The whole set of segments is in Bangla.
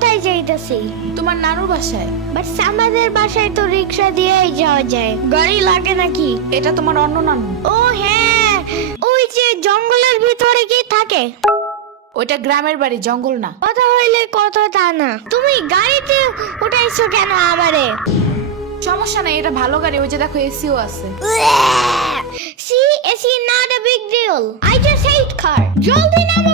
কোথায় যাইতেছি? তোমার নানুর বাসায়? বাট আমাদের বাসায় তো রিক্সা দিয়েই যাওয়া যায়। গাড়ি লাগে নাকি? এটা তোমার অন্য নানু। ও হ্যাঁ। ওই যে জঙ্গলের ভিতরে কি থাকে। ওইটা গ্রামের বাড়ি জঙ্গল না। কথা হইলে কথা তা না। তুমি গাড়িতে উঠাইছো কেন আমারে? সমস্যা নাই এটা ভালো গাড়ি। ওই যে দেখো এসিও আছে। See AC not a big deal I just hate car জলদি নামো!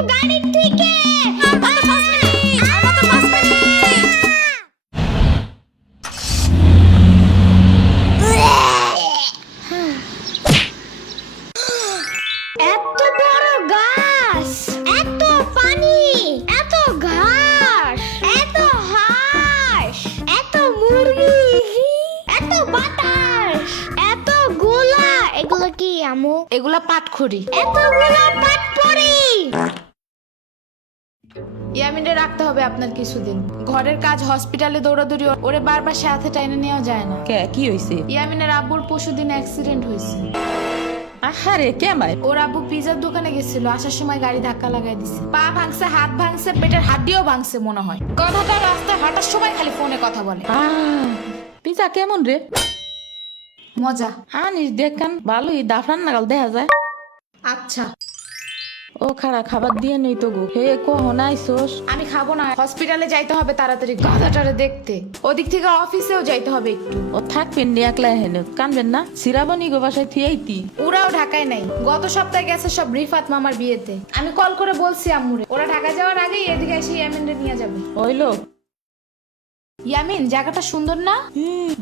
এগুলা পাটখড়ি। এতগুলো ইয়ামিনে রাখতে হবে আপনার কিছুদিন। ঘরের কাজ হসপিটালে দৌড়াদৌড়ি ওরে বারবার সাথে টাইনে নেওয়া যায় না। কে কি হইছে? ইয়ামিনের আব্বুর পশুদিন অ্যাক্সিডেন্ট হয়েছে আহারে কে মাই? ওর আব্বু পিজার দোকানে গেছিল আসার সময় গাড়ি ধাক্কা লাগাই দিছে। পা ভাঙছে হাত ভাঙছে পেটের হাড্ডিও ভাঙছে মনে হয়। কথাটা রাস্তায় হাঁটার সময় খালি ফোনে কথা বলে। পিজা কেমন রে? মজা। আনিস দেখান ভালোই দাফরান নাগাল দেখা যায়। আচ্ছা। ও খারা খাবার দিয়ে নেই তো গো হে কখন আইসোস আমি খাব না হসপিটালে যাইতে হবে তাড়াতাড়ি গাধাটারে দেখতে। ওদিক থেকে অফিসেও যাইতে হবে। একটু ও থাকবেন নি একলা হেনে কানবেন না? সিরাবনি গো বাসায় থিয়েইতি ওরাও ঢাকায় নাই। গত সপ্তাহে গেছে সব রিফাত মামার বিয়েতে। আমি কল করে বলছি আম্মুরে। ওরা ঢাকা যাওয়ার আগেই এদিকে এসে ইয়ামিনরে নিয়ে যাবে। ওইলো ইয়ামিন জায়গাটা সুন্দর না?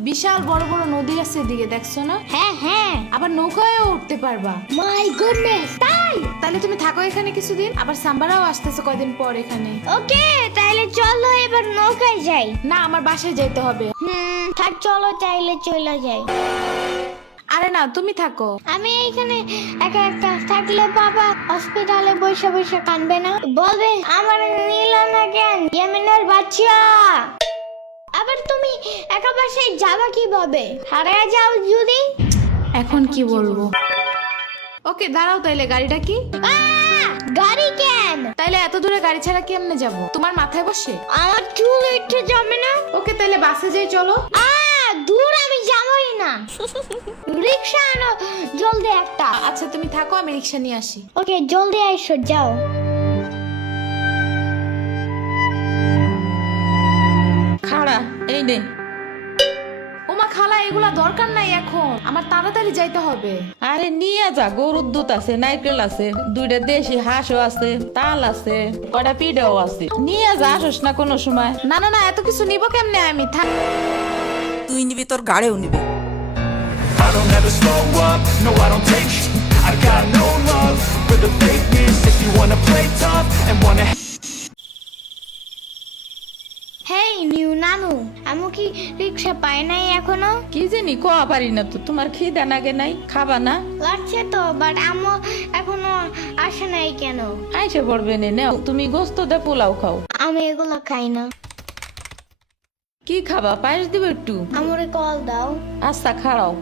বিশাল বড় বড় নদী আছে এদিকে দেখছ না? হ্যাঁ হ্যাঁ। আবার নৌকায়ও উঠতে পারবা। মাই গুডনেস তাই? তাহলে তুমি থাকো এখানে কিছুদিন আবার সাম্বারাও আসতেছে কয়দিন পর এখানে। ওকে তাইলে চলো এবার নৌকায় যাই। না আমার বাসায় যেতে হবে। হুম থাক চলো চাইলে চলে যাই। আরে না তুমি থাকো। আমি এইখানে একা একটা থাকলে বাবা হসপিটালে বসে বসে কানবে না। বলবে আমার নিল না কেন ইয়ামিনের বাচ্চা। আবার তুমি একা বাসায় যাবা কীভাবে? হারিয়ে যাও যদি। এখন কি বলব? ওকে দাঁড়াও তাইলে গাড়িটা কি? আহ! গাড়ি কেন? তাইলে এত দূরে গাড়ি ছাড়া কেমনে যাব? তোমার মাথায় বসে? আমার চুল উঠে যাবে না। ওকে তাইলে বাসে যাই চলো। আহ দূর আমি যাবই না। রিক্সা আনো জলদি একটা। আচ্ছা তুমি থাকো আমি রিক্সা নিয়ে আসি। ওকে জলদি আইসো যাও। এই নে। ওমা খালা এগুলা দরকার নাই এখন। আমার তাড়াতাড়ি যাইতে হবে। আরে নিয়ে যা গরুর দুধ আছে নারকেল আছে দুইটা দেশি হাঁসও আছে তাল আছে কয়টা পিঠাও আছে। নিয়ে যা আসোস না কোনো সময়। না না না এত কিছু নিব কেমনে আমি? থাক তুই নিবি তোর গাড়েও নিবি। I don't ever slow up, no I don't take I got no love for the fakeness. If you wanna play tough and wanna নানু আমি কি রিক্সা নাই এখনও? কি জানি কোয়া পারি না তো তোমার খিদা নাগে নাই খাবা না? লাগছে তো বাট আমো এখনও আসে নাই কেন? আইসে পড়বে নে নেও তুমি গোস্ত দে পোলাও খাও। আমি এগুলো খাই না। কি খাবা পায়েস দিবে একটু? আমরে কল দাও। আচ্ছা খাড়াও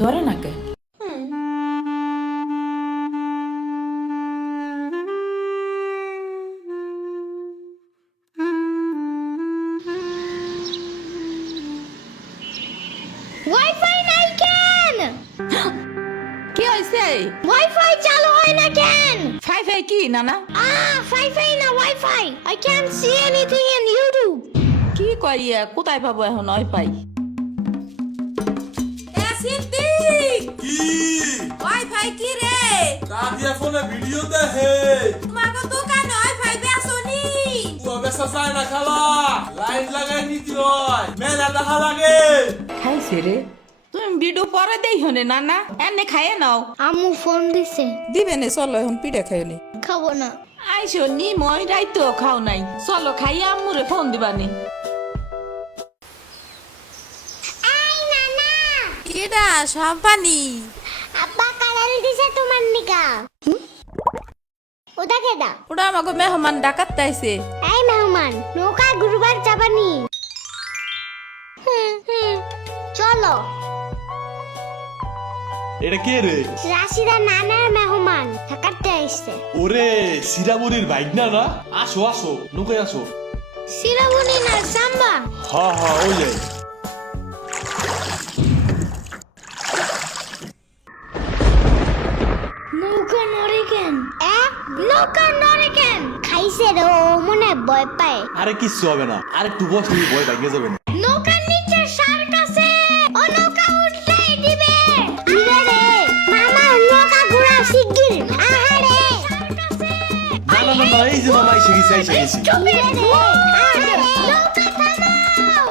ধরে নাকে। ওয়াইফাই নাই কেন? কি হয়েছে ওয়াইফাই চালু হয় না কেন? ফাই ফাই কি নানা? আহ ফাইফাই না wifi I can see anything in YouTube কি করিয়া কোথায় পাবো এখন কি? ওয়াইফাই কি রে? কাদিয়া ফোনে ভিডিও দেখে। তোমাকে দোকানে ওয়াইফাই বেসনি পুরো বেসা যায় না খালা। লাইট লাগাই নিতে হয়। মেলা দেখা লাগে। খাইছে রে তুমি বিডু পরে দেই হনে নানা। এনে খাইয়ে নাও। আমু ফোন দিছে। দিবে নে চলো এখন পিঠা খাই নি। খাব না। আইসো নি মই রাইতো খাও নাই। চলো খাইয়া আম্মুরে ফোন দিবানি আই নানা। সম্পানি। আব্বা কালার দিছে তোমার নিকা। ওটা কেডা ওটা আমাকে মেহমান ডাকাত তাইছে এই মেহমান নৌকা হুম চলো। এটা কে রে? রাশিদা নানার মেহমান থাকাতে আসছে ওরে সিরাবুরির বাইক না? না আসো আসো নুকে আসো। সিরাবুরি না সাম্বা। হ্যাঁ হ্যাঁ ওই যাই নৌকা নড়ে কেন? খাইছে রে ও মনে ভয় পায়। আরে কিচ্ছু হবে না। আর একটু বস তুমি ভয় ভাঙে যাবে না। নৌকার নিচে শার্ক আছে। ও নৌকা উঠতেই দিবে। ইরে রে মামা নৌকা ঘোরা শিগগির। আহারে না না না এই যে মামা এসে গেছি এসে গেছি। ইরে রে আহারে নৌকা থামাও।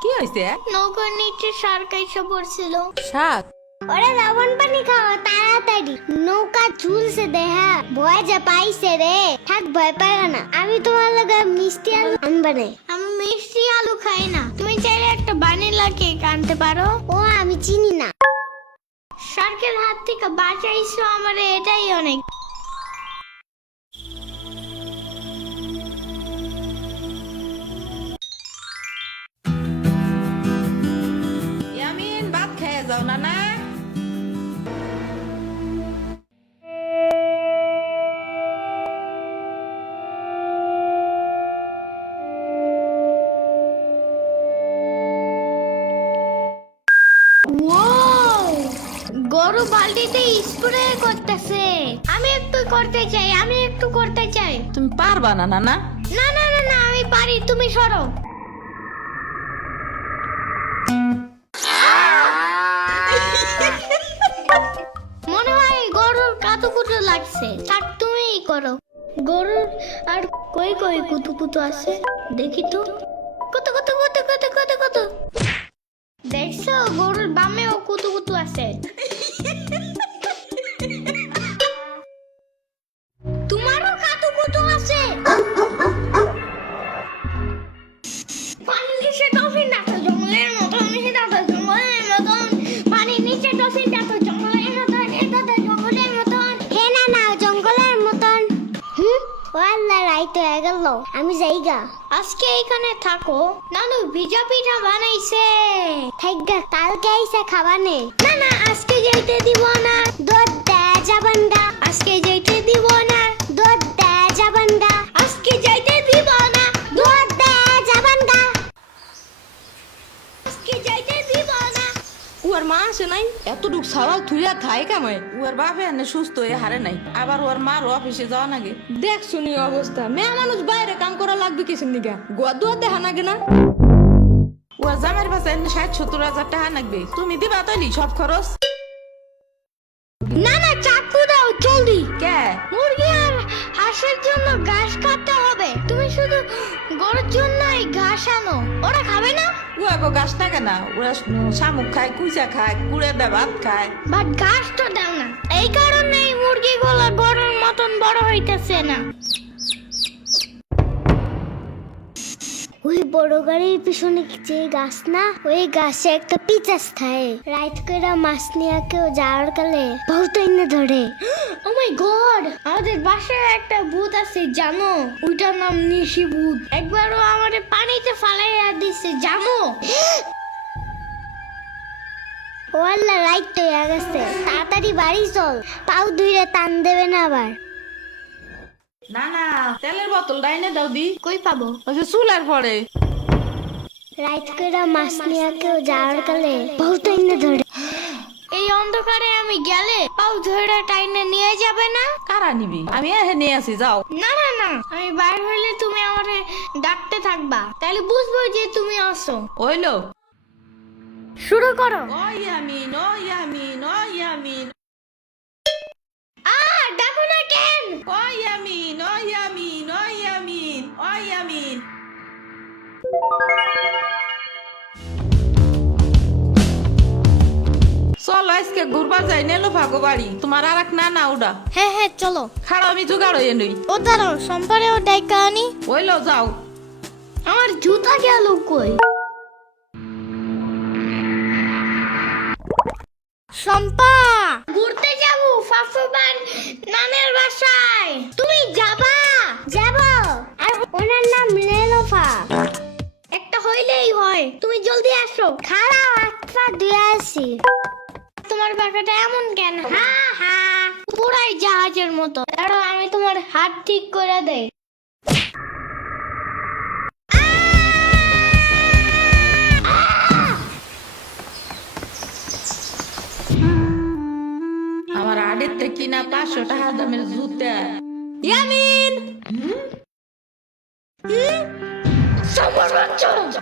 কি হয়েছে নৌকার নিচে শার্ক এসে পড়ছিল। শাক ওরে লবণ পানি খাও তাড়াতাড়ি। নৌকা ঝুলছে দেহা ভয় যা পাইছে রে। থাক ভয় পাই না। আমি তোমার লগে মিষ্টি আলু আনবা নাই আমি মিষ্টি আলু খাই না। তুমি চাইলে একটা বানিলা কেক আনতে পারো। ও আমি চিনি না। শার্কের হাত থেকে বাঁচাইছো আমার এটাই অনেক। করতে চাই আমি একটু করতে চাই। তুমি পারবা না না না না না না না আমি পারি তুমি সরো। মনে হয় গরুর কাতুকুতু লাগছে। থাক তুমিই করো। গরুর আর কই কই কুতু কুতু আছে? দেখি তো। কত কত কত কত কত কত? দেখছ গরুর বামেও কুতু কুতু আছে। আজকে এখানে থাকো। নানু ভিজা পিঠা বানাইছে। থাইগা কালকে আইসা খাবানে। না না, আজকে যেতে দিব না। দুধ দেয় যাবান আজকে যেতে দিব না। ওর মা আসে নাই? এতটুক সওয়াল থুইয়া থাই কামে ওর বাপে এনে সুস্থ হয়ে হারে নাই। আবার ওর মার অফিসে যাওয়া নাগে। দেখ শুনি অবস্থা মেয়ে মানুষ বাইরে কাম করা লাগবে কিসের নিগা? গোয়া দেখা নাগে না? ওর জামের পাশে এনে ষাট সত্তর হাজার টাকা লাগবে তুমি দিবা তৈলি সব খরচ? না না চাকু দাও জলদি। কে? মুরগি আর হাঁসের জন্য ঘাস কাটতে হবে। তুমি শুধু গরুর জন্যই ঘাস আনো। ওরা খাবে না? আগো গাছ থাকে না? ওরা শামুক খায় কুইচা খায় কুড়ে দেয় ভাত খায়। বাট গাছ তো দাও না। এই কারণে মুরগিগুলো গরুর মতন বড় হইতেছে না। ওই বড় গাড়ির পিছনে যে গাছ না? ওই গাছে একটা পিচাস থাকে রাইত করে মাছ নিয়ে কেউ যাওয়ার কালে বহুত এনে ধরে। ও মাই গড আমাদের বাসায় একটা ভূত আছে, জানো? ওইটার নাম নিশি ভূত। একবারও আমাদের পানিতে ফালাইয়া দিছে, জানো? ওয়াল্লা রাইট হয়ে গেছে। তাড়াতাড়ি বাড়ি চল। পাও ধুইরে টান দেবে না আবার। না না তেলের বোতল ডাইনে দাও দি। কই পাবো? যে চুলার পরে। করে মাছ নিয়ে কেউ যাওয়ার কালে বহুত ধরে। এই অন্ধকারে আমি গেলে পাও ধরে টাইনে নিয়ে যাবে না? কারা নিবি? আমি নিয়ে আসি যাও। না না না আমি বাইর হইলে তুমি আমারে ডাকতে থাকবা। তাহলে বুঝব যে তুমি আসো। ওইলো শুরু করো। ও ইয়ামিন ও ইয়ামিন ও ইয়ামিন আ ডাকো না কেন? ও ও ও ইয়ামিন ও ইয়ামিন চলো আজকে ঘুরবার যাই নেলো ভাগো বাড়ি। তোমার আর এক না না ওটা হ্যাঁ হ্যাঁ চলো। খাড়া আমি জোগাড় হয়ে নই। ও দাঁড়াও সম্পারেও ডাইকা আনি। ওইলো যাও। আমার জুতা গেল কই? যাব ফাফুবার নামের বাসায়। তুমি যাবা? যাব। আর ওনার নাম লেলোফা একটা হইলেই হয়। তুমি জলদি আসো। খারাপ আটটা আচ্ছা, দিয়ে আসি। তোমার বাসাটা এমন কেন? হ্যাঁ হ্যাঁ পুরাই জাহাজের মতো। কারণ আমি তোমার হাত ঠিক করে দেই। পাঁচশো টাকা দামের জুতা ইয়ামিন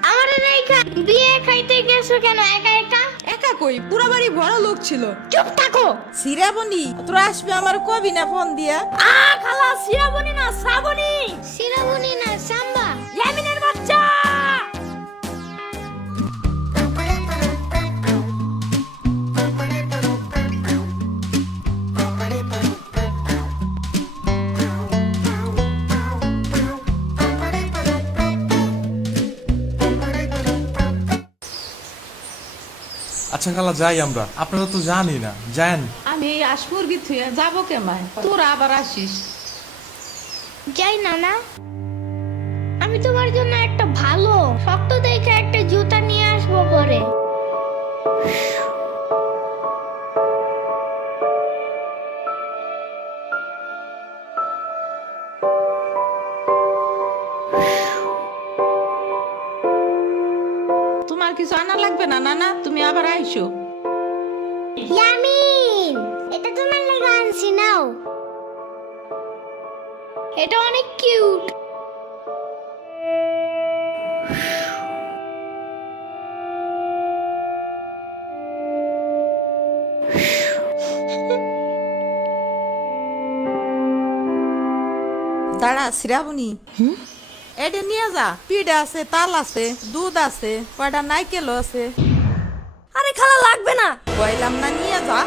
আমার রেখা বিয়ে খাইতে গেছো কেন একা একা একা কই পুরো বাড়ি বড় লোক ছিল চুপ থাকো সিরাবনি তোরা আসবে আমার কবি না ফোন দিয়া আ খালা সিরাবনি না শ্রাবণী সিরাবনি না সাম্বা ইয়ামিনের আচ্ছা খালা যাই আমরা। আপনারা তো জানি না। যান আমি এই আসমুরগি যাব কেমায়? তোর আবার আসিস। যাই নানা। না আমি তোমার জন্য একটা ভালো শক্ত দেখে একটা জুতা নিয়ে আসব পরে। কিছু আনা লাগবে না? নানা তুমি আবার আইসো। ইয়ামিন এটা তোমার লাগা আনছি নাও। এটা অনেক কিউট। দাঁড়া সিরাবনি এটা নিয়ে যা। পিঠা আছে তাল আছে দুধ আছে কয়টা নাইকেলও আছে। আরে খালা লাগবে না। কইলাম না নিয়ে যা।